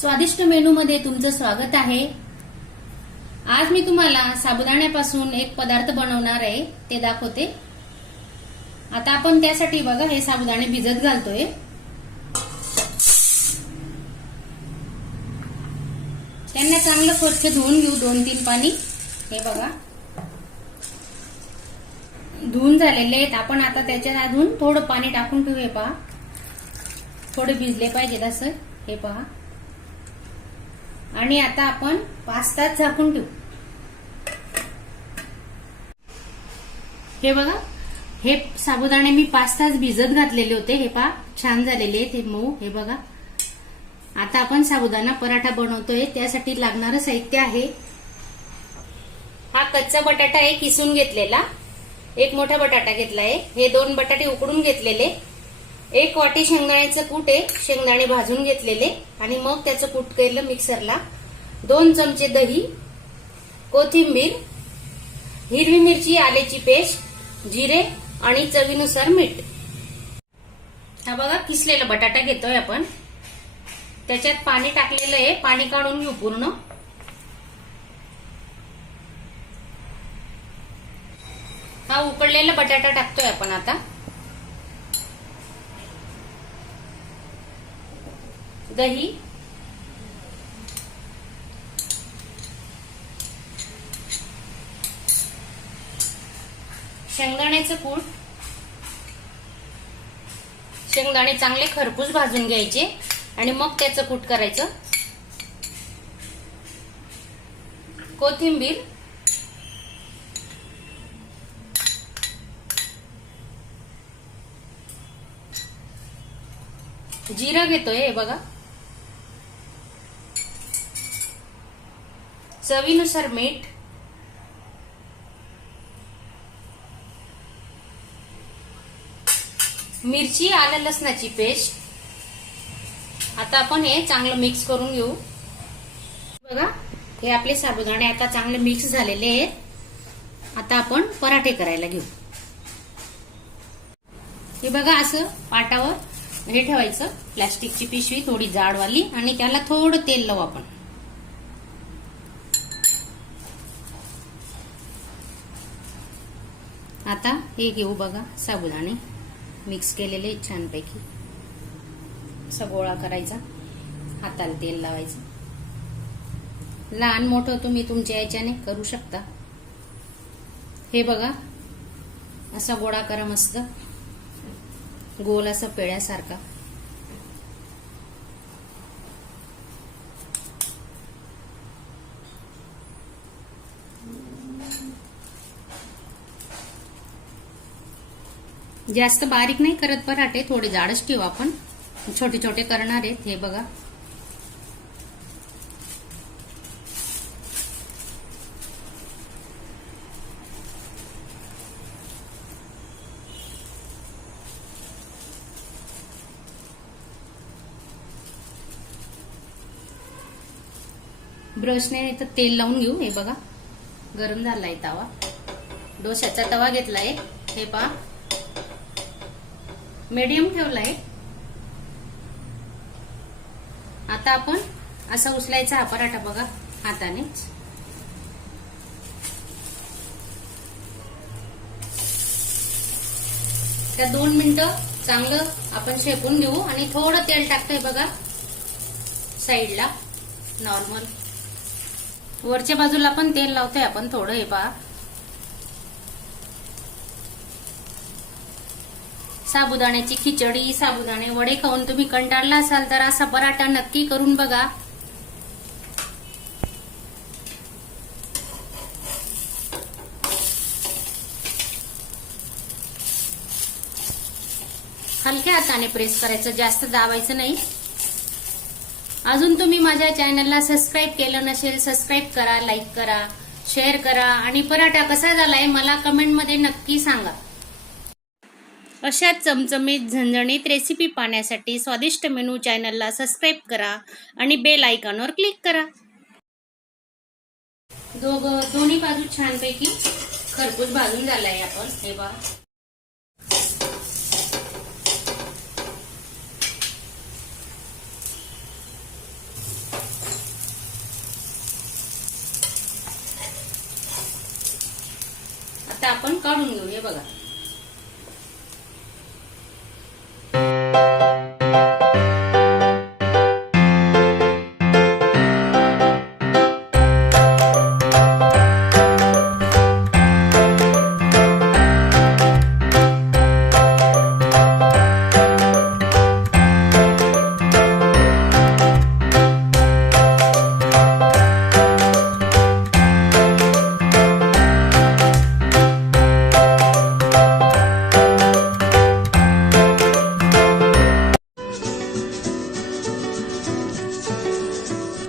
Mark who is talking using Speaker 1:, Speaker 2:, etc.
Speaker 1: स्वादिष्ट मेनू मध्ये तुमचं स्वागत आहे. आज मी तुम्हाला साबुदाण्यापासून एक पदार्थ बनवणार आहे ते दाखवते. आता आपण त्यासाठी बघा हे साबुदाणे भिजत घालतोय. त्यांना चांगलं स्वच्छ धुवून घेऊ दोन तीन पाणी. हे बघा. धुवून झालेले आहेत. आपण आता त्याच्यात अजून थोडं पाणी टाकून ठेवू हे पहा. थोडे भिजले पाहिजेत असं. हे पहा. आणि आता आपण पाच तास झाकून ठेवू हे बघा हे साबुदाणे मी पाच तास भिजत घातलेले होते. हे पहा छान झालेले आहेत हे मऊ. हे बघा. आता आपण साबुदाणा पराठा बनवतोय. त्यासाठी लागणारं साहित्य आहे. हा कच्चा बटाटा आहे किसून घेतलेला. एक मोठा बटाटा घेतलाय. हे दोन बटाटे उकडून घेतलेले. एक वाटी शेंगदाण्याचं कूट आहे शेंगदाणे भाजून घेतलेले. आणि मग त्याचं कूट केलं मिक्सरला. दोन चमचे दही कोथिंबीर हिरवी मिरची आल्याची पेस्ट जिरे आणि चवीनुसार मीठ. हा बघा किसलेला बटाटा घेतोय आपण. त्याच्यात पाणी टाकलेलं आहे. पाणी काढून घेऊ पूर्ण. हा उकडलेला बटाटा टाकतोय आपण आता. दही. शेंगदाण्याचं कूट. शेंगदाणे चांगले खरपूस भाजून घ्यायचे आणि मग त्याचं कूट करायचं. कोथिंबीर. जिरं घेतोय हे बघा. चवीनुसार मीठ. मिरची आलं लसणाची पेस्ट. आता आपण हे चांगलं मिक्स करून घेऊ. बघा हे आपले साबुदाणे आता चांगले मिक्स झालेले आहेत. आता आपण पराठे करायला घेऊ. हे बघा असं पाटावर हे ठेवायचं. प्लॅस्टिकची पिशवी थोडी जाडवाली आणि त्याला थोडं तेल लावू आपण. आता हे घेऊ बघा साबुदाणे. मिक्स केलेले छानपैकी. असा गोळा करायचा. हाताला तेल लावायचं. लहान मोठं तुम्ही तुमच्या याच्याने करू शकता. हे बघा. असा गोळा करा मस्त. गोल असा पेळ्यासारखा जास्त बारीक नाही करत पराठे थोडे जाडच ठेवू आपण. छोटे छोटे करणार आहेत हे बघा. ब्रशने तर तेल लावून घेऊ हे बघा. गरम झालाय तवा. डोश्याचा तवा घेतलाय. हे पहा. मीडियम ठेवलाय. आता आपण असा उचलायचा हा पराठा बघा हातानेच त्या दोन मिनिटं चांगलं आपण शेकून घेऊ आणि थोडं तेल टाकतोय बघा. साईडला. नॉर्मल. वरच्या बाजूला पण तेल लावतोय आपण थोडं हे पहा. साबुदाण्याची खिचडी साबुदाणे वडे खाऊन तुम्ही कंटाळला असाल तर असा पराठा नक्की करून बघा. हलक्या हाताने प्रेस करायचं जास्त दाबायचं नाही. अजून तुम्ही माझ्या चॅनलला सबस्क्राईब केलं नसेल सबस्क्राईब करा लाईक करा शेअर करा. आणि पराठा कसा झालाय मला कमेंटमध्ये नक्की सांगा. अशा चमचमीत झणझणीत रेसिपी पाहण्यासाठी स्वादिष्ट मेनू चॅनलला सबस्क्राईब करा आणि बेल आयकॉनवर क्लिक करा. दोघ दोन्ही बाजू छानपैकी खरपूस भाजून झाला आहे आपण. हे बा आता आपण काढून घेऊ. हे बघा. Música